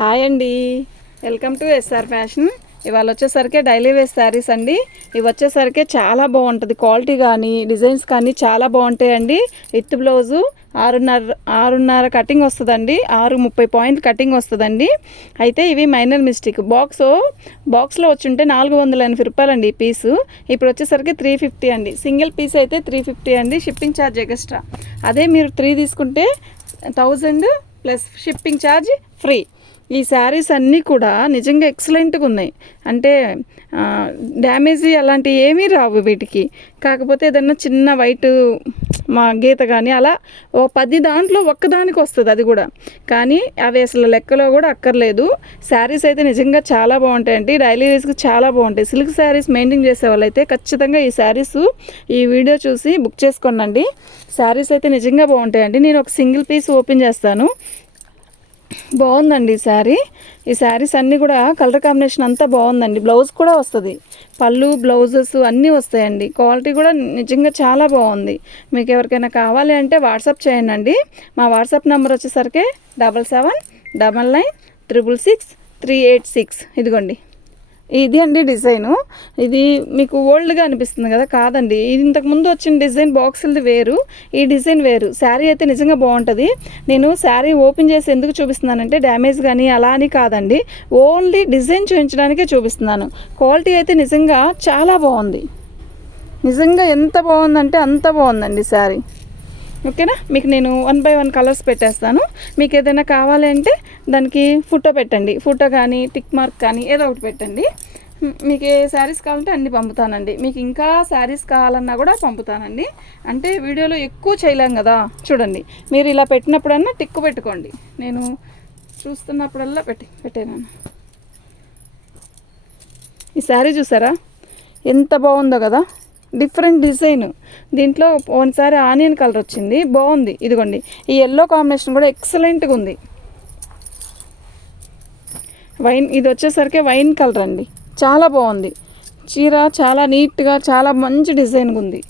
Hi అండి, welcome to SR fashion. ఇవాళ వచ్చేసరికి డైలీ వేర్ శారీస్ అండి. ఇవి వచ్చేసరికి చాలా బాగుంటుంది, క్వాలిటీ కానీ డిజైన్స్ కానీ చాలా బాగుంటాయండి. విత్ బ్లౌజు 6.5 కటింగ్ వస్తుందండి, 6:30 పాయింట్ కటింగ్ వస్తుందండి. అయితే ఇవి మైనర్ మిస్టేక్, బాక్స్లో వచ్చుంటే 480 రూపాయలండి ఈ పీసు. ఇప్పుడు వచ్చేసరికి 350 అండి. సింగిల్ పీస్ అయితే 350 అండి, షిప్పింగ్ ఛార్జ్ ఎక్స్ట్రా. అదే మీరు 3 తీసుకుంటే 1000 ప్లస్ షిప్పింగ్ ఛార్జ్ ఫ్రీ. ఈ శారీస్ అన్నీ కూడా నిజంగా ఎక్సలెంట్గా ఉన్నాయి. అంటే డ్యామేజీ అలాంటివి ఏమీ రావు వీటికి. కాకపోతే ఏదన్నా చిన్న వైట్ గీత కానీ అలా 10 దాంట్లో ఒక్కదానికి వస్తుంది, అది కూడా. కానీ అవి అసలు లెక్కలో కూడా అక్కర్లేదు. శారీస్ అయితే నిజంగా చాలా బాగుంటాయండి, డైలీ వేస్కి చాలా బాగుంటాయి. సిల్క్ శారీస్ మెయింటైన్ చేసే వాళ్ళైతే ఖచ్చితంగా ఈ శారీస్ ఈ వీడియో చూసి బుక్ చేసుకోండి. శారీస్ అయితే నిజంగా బాగుంటాయండి. నేను ఒక సింగిల్ పీస్ ఓపెన్ చేస్తాను. బాగుందండి ఈ శారీస్ అన్నీ కూడా కలర్ కాంబినేషన్ అంతా బాగుందండి. బ్లౌజ్ కూడా వస్తుంది, పళ్ళు బ్లౌజెస్ అన్నీ వస్తాయండి. క్వాలిటీ కూడా నిజంగా చాలా బాగుంది. మీకు ఎవరికైనా కావాలి అంటే వాట్సాప్ చేయండి. మా వాట్సాప్ నెంబర్ వచ్చేసరికి 7799966386. ఇదిగోండి, ఇది అండి డిజైను. ఇది మీకు ఓల్డ్గా అనిపిస్తుంది కదా, కాదండి. ఇది ఇంతకుముందు వచ్చిన డిజైన్ బాక్సులది వేరు, ఈ డిజైన్ వేరు. శారీ అయితే నిజంగా బాగుంటుంది. నేను శారీ ఓపెన్ చేసి ఎందుకు చూపిస్తున్నానంటే డ్యామేజ్ కానీ అలా అని కాదండి, ఓన్లీ డిజైన్ చూపించడానికే చూపిస్తున్నాను. క్వాలిటీ అయితే నిజంగా చాలా బాగుంది. నిజంగా ఎంత బాగుందంటే అంత బాగుందండి శారీ. ఓకేనా, మీకు నేను 1 by 1 కలర్స్ పెట్టేస్తాను. మీకు ఏదైనా కావాలి అంటే దానికి ఫోటో పెట్టండి, ఫోటో కానీ టిక్ మార్క్ కానీ ఏదో ఒకటి పెట్టండి. మీకు ఏ శారీస్ కావాలంటే అన్నీ పంపుతానండి. మీకు ఇంకా శారీస్ కావాలన్నా కూడా పంపుతానండి. అంటే వీడియోలో ఎక్కువ చేయలేం కదా. చూడండి, మీరు ఇలా పెట్టినప్పుడన్నా టిక్ పెట్టుకోండి. నేను చూస్తున్నప్పుడల్లా పెట్టాను. ఈ శారీ చూసారా ఎంత బాగుందో కదా, డిఫరెంట్ డిజైన్. దీంట్లో ఒకసారి ఆనియన్ కలర్ వచ్చింది, బాగుంది. ఇదిగోండి, ఈ ఎల్లో కాంబినేషన్ కూడా ఎక్సలెంట్గా ఉంది. ఇది వచ్చేసరికి వైన్ కలర్ అండి, చాలా బాగుంది. చీర చాలా నీట్గా చాలా మంచి డిజైన్గా ఉంది.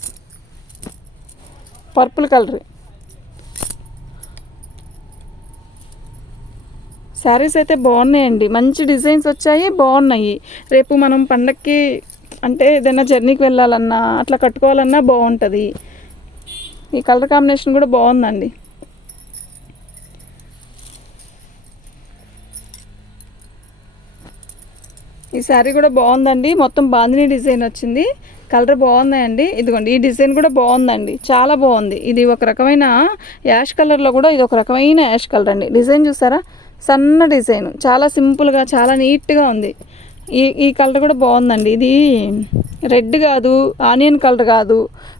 Purple colour. శారీస్ అయితే బాగున్నాయండి, మంచి డిజైన్స్ వచ్చాయి, బాగున్నాయి. రేపు మనం పండక్కి అంటే ఏదైనా జర్నీకి వెళ్ళాలన్నా అట్లా కట్టుకోవాలన్నా బాగుంటుంది. ఈ కలర్ కాంబినేషన్ కూడా బాగుందండి. ఈ శారీ కూడా బాగుందండి, మొత్తం బాందిని డిజైన్ వచ్చింది. కలర్ బాగున్నాయండి. ఇదిగోండి, ఈ డిజైన్ కూడా బాగుందండి, చాలా బాగుంది. ఇది ఒక రకమైన యాష్ కలర్లో కూడా ఇది ఒక రకమైన యాష్ కలర్ అండి. డిజైన్ చూసారా, సన్న డిజైన్, చాలా సింపుల్గా చాలా నీట్గా ఉంది. ఈ కలర్ కూడా బాగుందండి. ఇది రెడ్ కాదు, ఆనియన్ కలర్ కాదు,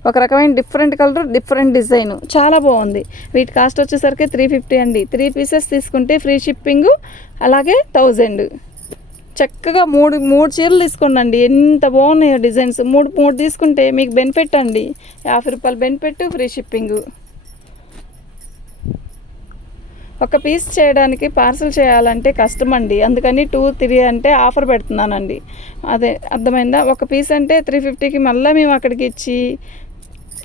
ఒక రకమైన డిఫరెంట్ కలర్, డిఫరెంట్ డిజైన్, చాలా బాగుంది. వీటి కాస్ట్ వచ్చేసరికి 350 అండి. 3 పీసెస్ తీసుకుంటే ఫ్రీ షిప్పింగ్, అలాగే 1000. చక్కగా మూడు చీరలు తీసుకోండి. ఎంత బాగున్నాయో డిజైన్స్. మూడు తీసుకుంటే మీకు బెనిఫిట్ అండి, 50 రూపాయలు బెనిఫిట్, ఫ్రీ షిప్పింగ్. ఒక పీస్ చేయడానికి పార్సల్ చేయాలంటే కష్టం అండి, అందుకని 2, 3 అంటే ఆఫర్ పెడుతున్నానండి. అదే అర్థమైందా. ఒక పీస్ అంటే 350కి మళ్ళీ మేము అక్కడికి ఇచ్చి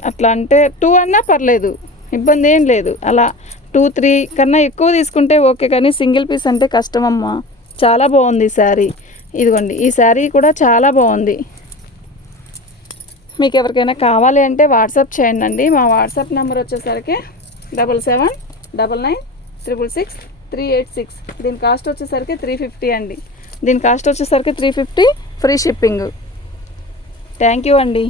అట్లా అంటే 2 అన్నా పర్లేదు, ఇబ్బంది ఏం లేదు. అలా 2, 3 కన్నా ఎక్కువ తీసుకుంటే ఓకే, కానీ సింగిల్ పీస్ అంటే కష్టం అమ్మా. చాలా బాగుంది ఈ శారీ. ఇదిగోండి, ఈ శారీ కూడా చాలా బాగుంది. మీకు ఎవరికైనా కావాలి అంటే వాట్సాప్ చేయండి. మా వాట్సాప్ నెంబర్ వచ్చేసరికి 7799966386. దీని కాస్ట్ వచ్చేసరికి 350 అండి. దీని కాస్ట్ వచ్చేసరికి 350, ఫ్రీ షిప్పింగ్. థ్యాంక్ యూ అండి.